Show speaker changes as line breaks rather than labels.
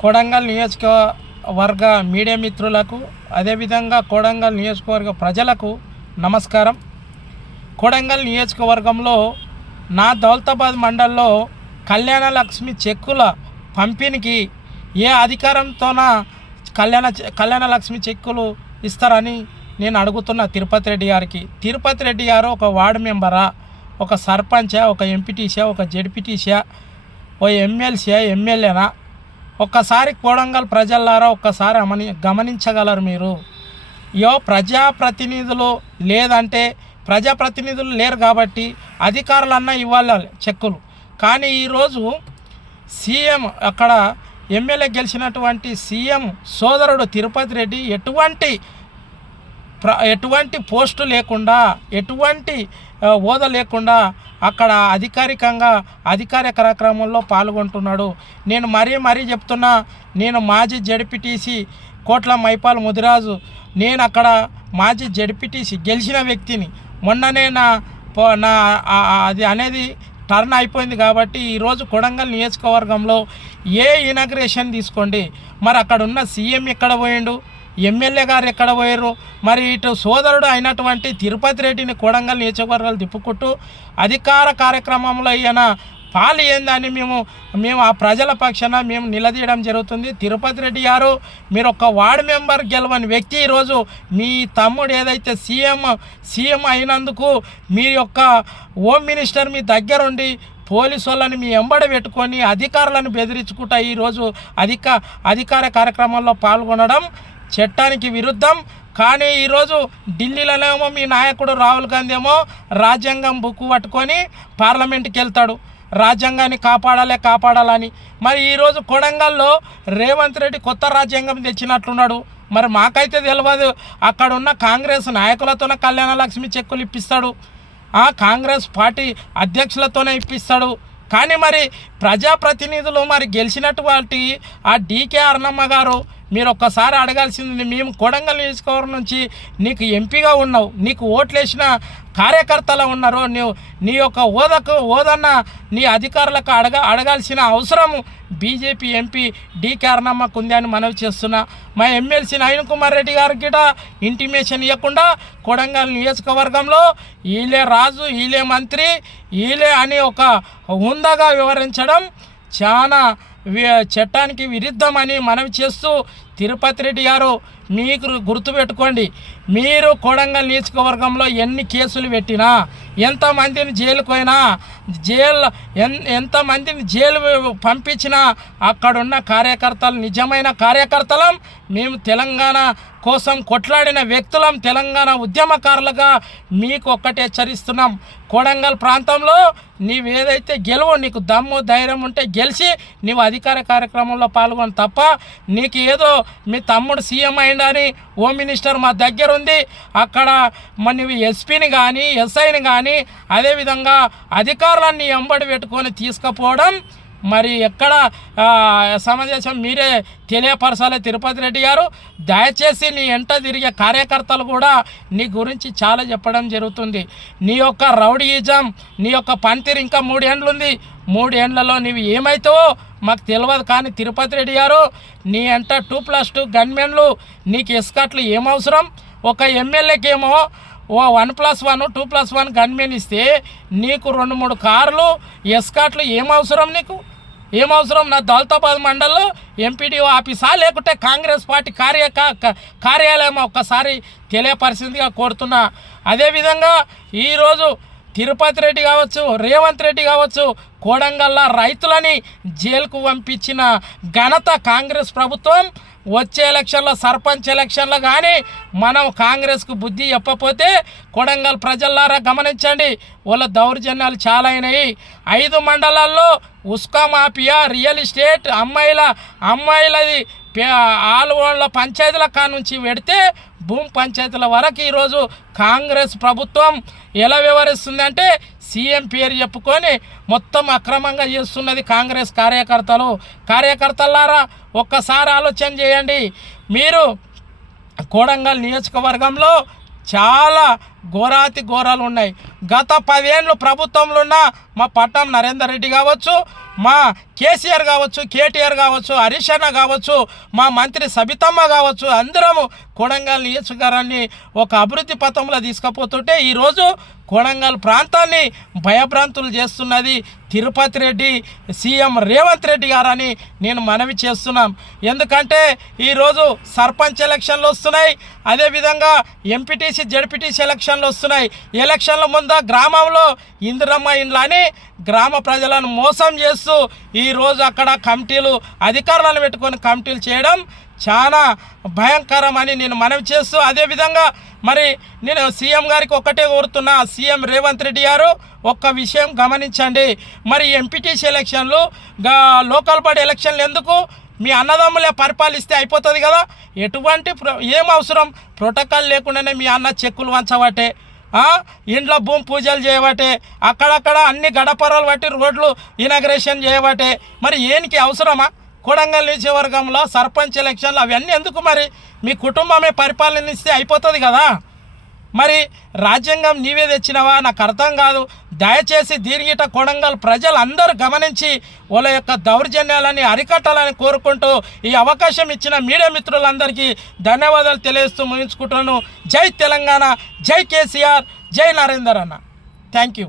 కొడంగల్ నియోజకవర్గ మీడియా మిత్రులకు అదేవిధంగా కొడంగల్ నియోజకవర్గ ప్రజలకు నమస్కారం. కొడంగల్ నియోజకవర్గంలో నా దౌలతాబాద్ మండల్లో కళ్యాణ లక్ష్మి చెక్కుల పంపిణీకి ఏ అధికారంతోన కళ్యాణ కళ్యాణ లక్ష్మి చెక్కులు ఇస్తారని నేను అడుగుతున్న తిరుపతి రెడ్డి గారికి. తిరుపతి రెడ్డి గారు ఒక వార్డు మెంబరా ఒక సర్పంచా ఒక ఎంపీటీసా ఒక జడ్పీటీసా ఓ ఎమ్మెల్సీయా ఎమ్మెల్యేనా? ఒక్కసారి కోడంగల్ ప్రజలారా ఒక్కసారి గమని గమనించగలరు మీరు. యో ప్రజాప్రతినిధులు లేదంటే ప్రజాప్రతినిధులు లేరు కాబట్టి అధికారులన్నా ఇవ్వాలి చెక్కులు. కానీ ఈరోజు సీఎం అక్కడ ఎమ్మెల్యే గెలిచినటువంటి సీఎం సోదరుడు తిరుపతి రెడ్డి ఎటువంటి ఎటువంటి పోస్టు లేకుండా ఎటువంటి ఆ, హోదా లేకుండా అక్కడ అధికారికంగా అధికార కార్యక్రమంలో పాల్గొంటున్నాడు. నేను మరీ మరీ చెప్తున్నా నేను మాజీ జడ్పీటీసీ కోట్ల మైపాల్ ముదిరాజు నేను అక్కడ మాజీ జడ్పీటీసీ గెలిచిన వ్యక్తిని. మొన్ననే నా నా అది అనేది టర్న్ అయిపోయింది కాబట్టి ఈరోజు కొడంగల్ నియోజకవర్గంలో ఏ ఇనాగ్రేషన్ తీసుకోండి. మరి అక్కడ ఉన్న సీఎం ఎక్కడ పోయిండు? ఎమ్మెల్యే గారు ఎక్కడ పోయారు? మరి ఇటు సోదరుడు అయినటువంటి తిరుపతి రెడ్డిని కోడంగల్ నియోజకవర్గాలు తిప్పుకుంటూ అధికార కార్యక్రమంలో ఈయన పాలు ఏందని మేము మేము ఆ ప్రజల పక్షాన మేము నిలదీయడం జరుగుతుంది. తిరుపతి రెడ్డి గారు మీరు ఒక వార్డు మెంబర్ గెలవని వ్యక్తి ఈరోజు మీ తమ్ముడు ఏదైతే సీఎం సీఎం అయినందుకు మీ యొక్క హోమ్ మినిస్టర్ మీ దగ్గరుండి పోలీసు వాళ్ళని మీ ఎంబడ పెట్టుకొని అధికారులను బెదిరించుకుంటా ఈరోజు అధిక అధికార కార్యక్రమంలో పాల్గొనడం చట్టానికి విరుద్ధం. కానీ ఈరోజు ఢిల్లీలోనేమో మీ నాయకుడు రాహుల్ గాంధీ ఏమో రాజ్యాంగం బుక్ పట్టుకొని పార్లమెంట్కి వెళ్తాడు. రాజ్యాంగాన్ని కాపాడాలే కాపాడాలని. మరి ఈరోజు కొడంగల్లో రేవంత్ రెడ్డి కొత్త రాజ్యాంగం తెచ్చినట్లున్నాడు మరి మాకైతే తెలియదు అక్కడ ఉన్న కాంగ్రెస్ నాయకులతోనే కళ్యాణ లక్ష్మి చెక్కులు ఇప్పిస్తాడు. ఆ కాంగ్రెస్ పార్టీ అధ్యక్షులతోనే ఇప్పిస్తాడు. కానీ మరి ప్రజాప్రతినిధులు మరి గెలిచినటువంటి ఆ డీకే అర్ణమ్మ గారు మీరు ఒక్కసారి అడగాల్సింది మేము కొడంగల్ నియోజకవర్గం నుంచి నీకు ఎంపీగా ఉన్నావు నీకు ఓట్లేసిన కార్యకర్తలు ఉన్నారు నువ్వు నీ యొక్క హోదాకు హోదన్న నీ అధికారులకు అడగ అడగాల్సిన అవసరము బీజేపీ ఎంపీ డి కారణమ్మకు ఉంది అని మనవి చేస్తున్నా. మా ఎమ్మెల్సీ నయన్ కుమార్ రెడ్డి గారికి కూడా ఇంటిమేషన్ ఇవ్వకుండా కొడంగల్ నియోజకవర్గంలో ఈలే రాజు ఈలే మంత్రి ఈలే అని ఒక హుందాగా వివరించడం చాలా చట్టానికి విరుద్ధమని మనవి చేస్తూ తిరుపతి రెడ్డి గారు మీకు గుర్తుపెట్టుకోండి మీరు కొడంగల్ నియోజకవర్గంలో ఎన్ని కేసులు పెట్టినా ఎంతమందిని జైలుకు పోయినా జైలు ఎంతమందిని జైలు పంపించినా అక్కడున్న కార్యకర్తలు నిజమైన కార్యకర్తలం. మేము తెలంగాణ కోసం కొట్లాడిన వ్యక్తులం తెలంగాణ ఉద్యమకారులుగా మీకు ఒక్కటే హెచ్చరిస్తున్నాం. కొడంగల్ ప్రాంతంలో నీవేదైతే గెలువు నీకు దమ్ము ధైర్యం ఉంటే గెలిచి నీవు అధికార కార్యక్రమంలో పాల్గొని తప్ప నీకు ఏదో మీ తమ్ముడు సీఎం అయిందని హోమ్ మినిస్టర్ మా దగ్గర ఉంది అక్కడ మరి నువ్వు ఎస్పీని కానీ ఎస్ఐని కానీ అదేవిధంగా అధికారులన్నీ ఎంబడి పెట్టుకొని తీసుకుపోవడం మరి ఎక్కడ సమావేశం మీరే తెలియపరచాలి తిరుపతి రెడ్డి గారు. దయచేసి నీ ఎంట తిరిగే కార్యకర్తలు కూడా నీ గురించి చాలా చెప్పడం జరుగుతుంది. నీ యొక్క రౌడీయిజం నీ యొక్క పనితీరు ఇంకా మూడేండ్లు ఉంది మూడేండ్లలో నీవు ఏమవుతావో మాకు తెలియదు కానీ తిరుపతి రెడ్డి గారు నీ అంట టూ ప్లస్ టూ గన్మెన్లు నీకు ఎస్కట్లు ఏమవసరం ఒక ఎమ్మెల్యేకేమో ఓ one plus one two plus one gunmen ఇస్తే నీకు రెండు మూడు కార్లు ఎస్కాట్లు ఏమవసరం నీకు? ఏమవసరం నా దౌలతాబాద్ మండల్లో ఎంపీడీఓ ఆఫీసా? లేకుంటే కాంగ్రెస్ పార్టీ కార్య కార్యాలయం ఒక్కసారి తెలియపరిచిందిగా కోరుతున్నా. అదేవిధంగా ఈరోజు తిరుపతి రెడ్డి కావచ్చు రేవంత్ రెడ్డి కావచ్చు కోడంగల్లా రైతులని జైలుకు పంపించిన ఘనత కాంగ్రెస్ ప్రభుత్వం. వచ్చే ఎలక్షన్లో సర్పంచ్ ఎలక్షన్లో కానీ మనం కాంగ్రెస్కు బుద్ధి చెప్పపోతే కొడంగల్ ప్రజల్లారా గమనించండి వాళ్ళ దౌర్జన్యాలు చాలా అయినాయి. ఐదు మండలాల్లో ఉస్కా మాఫియా రియల్ ఎస్టేట్ అమ్మాయిల అమ్మాయిలది పే- ఆలుగోళ్ళ పంచాయతీల కా నుంచి పెడితే భూమి పంచాయతీల వరకు ఈరోజు కాంగ్రెస్ ప్రభుత్వం ఎలా వ్యవహరిస్తుందంటే సీఎం పేరు చెప్పుకొని మొత్తం అక్రమంగా చేస్తున్నది కాంగ్రెస్ కార్యకర్తలు. కార్యకర్తలారా ఒక్కసారి ఆలోచన చేయండి. మీరు కోడంగల్ నియోజకవర్గంలో చాలా ఘోరాతి ఘోరాలు ఉన్నాయి. గత పదేళ్ళు ప్రభుత్వంలో ఉన్న మా పట్టం నరేందర్ రెడ్డి కావచ్చు మా కేసీఆర్ కావచ్చు కేటీఆర్ కావచ్చు హరీష్ అన్న కావచ్చు మా మంత్రి సబితమ్మ కావచ్చు అందరము కొడంగల్ నియోజకవర్గాన్ని ఒక అభివృద్ధి పథంలో తీసుకుపోతుంటే ఈరోజు కొడంగల్ ప్రాంతాన్ని భయభ్రాంతులు చేస్తున్నది తిరుపతి రెడ్డి సీఎం రేవంత్ రెడ్డి గారని నేను మనవి చేస్తున్నాం. ఎందుకంటే ఈరోజు సర్పంచ్ ఎలక్షన్లు వస్తున్నాయి అదేవిధంగా ఎంపీటీసీ జడ్పీటీసీ ఎలక్షన్లు వస్తున్నాయి. ఎలక్షన్ల ముందు గ్రామంలో ఇందిరమ్మ ఇండ్లు అని గ్రామ ప్రజలను మోసం చేస్తూ ఈరోజు అక్కడ కమిటీలు అధికారులను పెట్టుకొని కమిటీలు చేయడం చాలా భయంకరం అని నేను మనవి చేస్తూ అదేవిధంగా మరి నేను సీఎం గారికి ఒక్కటే కోరుతున్నా సీఎం రేవంత్ రెడ్డి గారు ఒక్క విషయం గమనించండి. మరి ఎంపీటీసీ ఎలక్షన్లు గా లోకల్ బాడీ ఎలక్షన్లు ఎందుకు? మీ అన్నదమ్ములే పరిపాలిస్తే అయిపోతుంది కదా. ఎటువంటి ఏం అవసరం? ప్రోటోకాల్ లేకుండానే మీ అన్న చెక్కులు వంచబట్టే ఇంట్లో భూమి పూజలు చేయబట్టే అక్కడక్కడ అన్ని గడపరాలు బట్టి రోడ్లు ఇనాగ్రేషన్ చేయబట్టే. మరి ఏనికి అవసరమా? కొడంగల్ నియోజకవర్గంలో సర్పంచ్ ఎలక్షన్లు అవన్నీ ఎందుకు మరి? మీ కుటుంబమే పరిపాలనిస్తే అయిపోతుంది కదా? మరి రాజ్యాంగం నీవే తెచ్చినవా? నాకు అర్థం కాదు. దయచేసి దీనిగిట కొడంగల్ ప్రజలందరూ గమనించి వాళ్ళ యొక్క దౌర్జన్యాలని అరికట్టాలని కోరుకుంటూ ఈ అవకాశం ఇచ్చిన మీడియా మిత్రులందరికీ ధన్యవాదాలు తెలియజేస్తూ ముగించుకుంటున్నాను. జై తెలంగాణ జై కేసీఆర్ జై నరేందర్ అన్న థ్యాంక్ యూ.